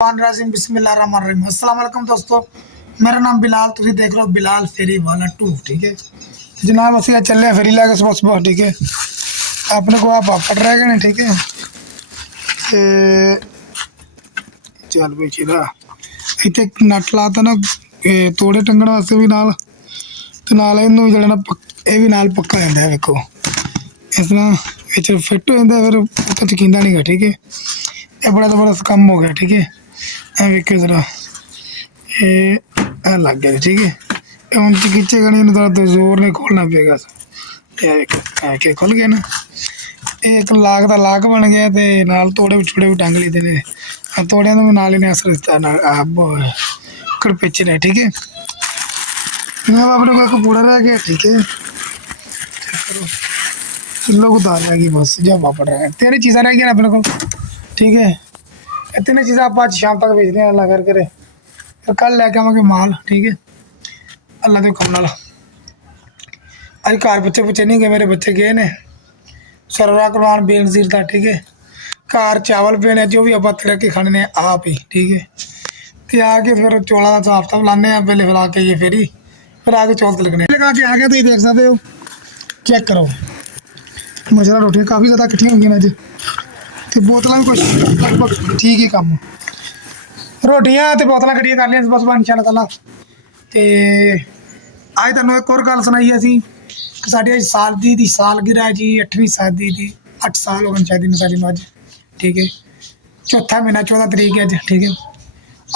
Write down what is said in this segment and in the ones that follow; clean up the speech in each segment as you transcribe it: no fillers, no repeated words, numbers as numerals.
बिस्मिल्लाहिर्रहमानिर्रहीम। अस्सलाम वालेकुम दोस्तों, मेरा नाम बिलाल, तुम देख रहे हो बिलाल फेरी वाला 2। ठीक है जनाब, असं चले फेरी लैके सुबह सुबह। ठीक है अपने को आप पापड़ रह गए। ठीक है चल भाई चिदा इतने नट लाता ना तोड़े टंगण वास्ते भी नाल ते नाल इनू भी जड़ा ये भी नाल पक्का जाता है। देखो इस तरह फिट हो जाता है, फिर तो यकींदा नहीं गा। ठीक है ये बड़ा जबरदस्त काम हो गया। ठीक है वेखे जरा ये लग गया। ठीक है हम खिंचेगा नहीं, थोड़ा जोर नहीं खोलना पेगा। के खुल गया ना, एक लाख का लाख बन गया तो नाल तोड़े छुड़े भी टंग लेते हैं। तोड़िया तो नाल ही ने असर दिता कड़पेचे ने। ठीक है जनाब अपने को एक पूरा रह गया। ठीक है किलो को दाल रहेगी बस, जो पापड़ रह गया, 3 चीज़ा रह गई अपने को। ठीक है इतनी चीज़ें आप आज शाम तक भेजते हैं, अल्लाह कर करे फिर कल लैके आवे माल। ठीक है अल्लाह के हुक्म नाल। अज घर बच्चे बुच्चे नहीं गए, मेरे बच्चे गए ने सरवा करवान बेनज़ीर का। ठीक है घर चावल पे ने, जो भी आप तड़क के खाने आप ही। ठीक है तो आके फिर चौलों का हिसाब किताब लाने पहले, फिर आके ये फेरी फिर आके चौल तलकने लगा के आ गया। तो देख सकते हो, चेक करो मसाला रोटियाँ काफ़ी ज़्यादा कट्ठियाँ होंगी अज, तो बोतल भी कुछ लगभग ठीक ही कम। रोटियां तो बोतल कट्ठिया कर लिया सुबह सुबह इंशाअल्लाह ताला। तो अज तुहानूं एक और गल सुनाई असी कि साडी अज शादी दी सालगिरह है जी, 8वीं शादी दी। 8 साल हो गए शादी में साडी अज। ठीक है चौथा महीना 14 तरीक है अज। ठीक है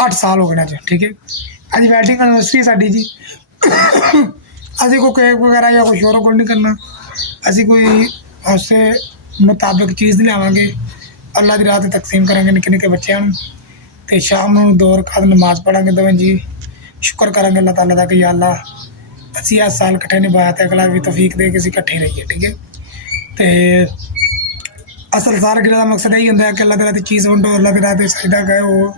8 साल हो गए अज। ठीक है अज वैडिंग एनिवर्सरी साडी जी। असी कोई केक वगैरह या कुछ होर कोई नहीं करना, असी कोई उससे मुताबिक चीज़ लियावांगे, अल्लाह की राह ते तकसीम करांगे निक्के निक्के बच्चों तो शाम को 2 रकात नमाज पढ़ांगे दोवें जी। शुक्र करांगे अल्लाह ताला का कि या अल्लाह असी 8 साल कट्ठे निभाया तो अगला भी तौफीक दे के असीं कट्ठे रहिए। ठीक है तो असल सालगिरह का मकसद यही होंदा है कि अल्लाह की राह ते चीज़ वंडो, अल्लाह की राह ते सजदा करो,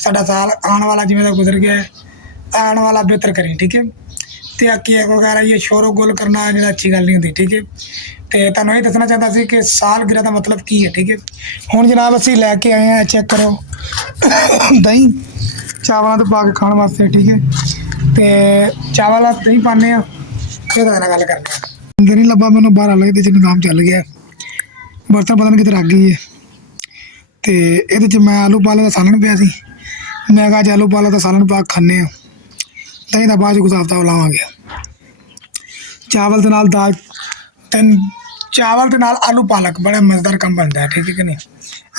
साडा साल आने वाला जिवें दा गुजर गया है आने वाला बेहतर करें। ठीक है तो केक वगैरह ये शोरो गोल करना जो अच्छी गल नहीं होती। ठीक है तो तुहानूं ये दसना चाहता सी कि सालगिरह का मतलब की है। ठीक है हुण जनाब असीं लैके आए हैं, चेक करो दही चावलों तो पा के खाने वास्ते। ठीक है तो चावल दही पाने फिर गल करने अंदर नहीं लब्भा मैनूं, बाहर अलग ये निज़ाम चल गया, बर्तन पता नहीं कितने रख गई है। तो ये मैं आलू पाले का सालन पिया सी, मैं कहा आलू पाले का सालन पा खाने दही का बाद गुजाब किताब लावांगे। चावल के नाल दाल चावल के नाल आलू पालक बड़ा मज़ेदार कम बनता है। ठीक है कि नहीं,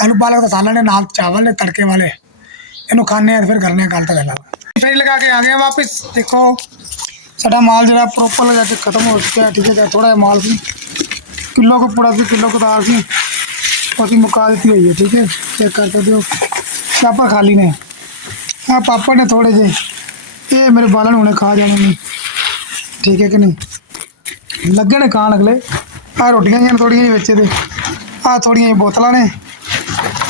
आलू पालक का सालन है नाल चावल ने तड़के वाले, इनू खाने फिर करने गल तो गल फेरी लगा के आ गए वापस। देखो साडा माल जरा प्रॉपर लगा के खत्म हो चुका है। ठीक है थोड़ा माल सी किलो को पूरा सी, किलो को दाल सी असी मुका दी हुई है। ठीक है चेक कर सकते हो, पापड़ खाली ने, हाँ पापड़ ने थोड़े जे, ये मेरे बालन होने खा जाने नहीं। ठीक है कि नहीं लगे ने खान अगले। आ रोटियां ही थोड़िया जी बच्चे दे, आ थोड़िया बोतलों ने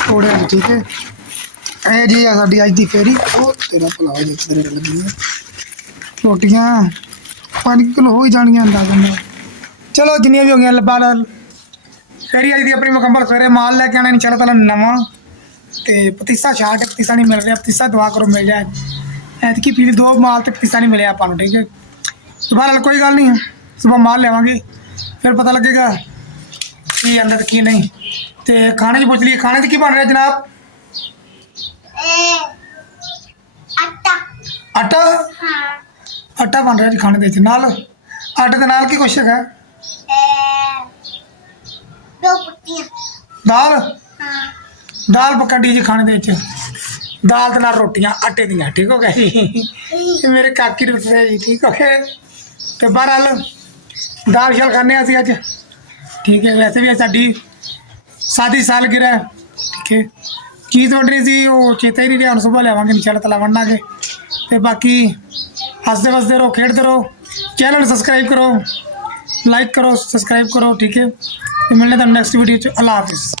थोड़े। ठीक है ये जी है साडी अज की फेरी। वो तेरा भला हो जाए लगी है रोटियां 5 किलो हो ही जानियां अंदाज़ा। चलो जिन्नियां भी हो गई बाल फेरी अज की अपनी मुकम्मल। सवेरे माल लैके आना इंशाअल्लाह ताला नवा, तो पतीसा छाट पतीसा नहीं मिल रहा, पतीसा दुआ करो मिल जाए। ऐतकी पीली 2 माल तो पतीसा नहीं मिले आपको। ठीक है बहरहाल कोई गल नहीं, सुबह माल लेवांगे फिर पता लगेगा की अंदर की नहीं। तो खाने पूछ लीए खाने की बन रहा है जनाब? आटा आटा बन रहा जी खाने के नाल। आटे के नाल की कुछ है? दाल दाल पक्का डी जी खाने के दाल के नाल रोटियां आटे दियां। ठीक हो गया जी मेरे काकी रुसे जी। ठीक हो गया तो बहरहाल दाल शाल खाने असी अज। ठीक है वैसे भी साडी सादी सालगिरह है। ठीक है चीज़ वंडनी सी वो चेता ही नहीं रहा, हम सुबह लियावांगे इंशाअल्लाह ताला वंडांगे। तो बाकी हंसते वसते रहो, खेडते रहो, चैनल सबसक्राइब करो, लाइक करो, सब्सक्राइब करो। ठीक है तो मिलने नेक्स्ट वीडियो। अल्लाह हाफिज़।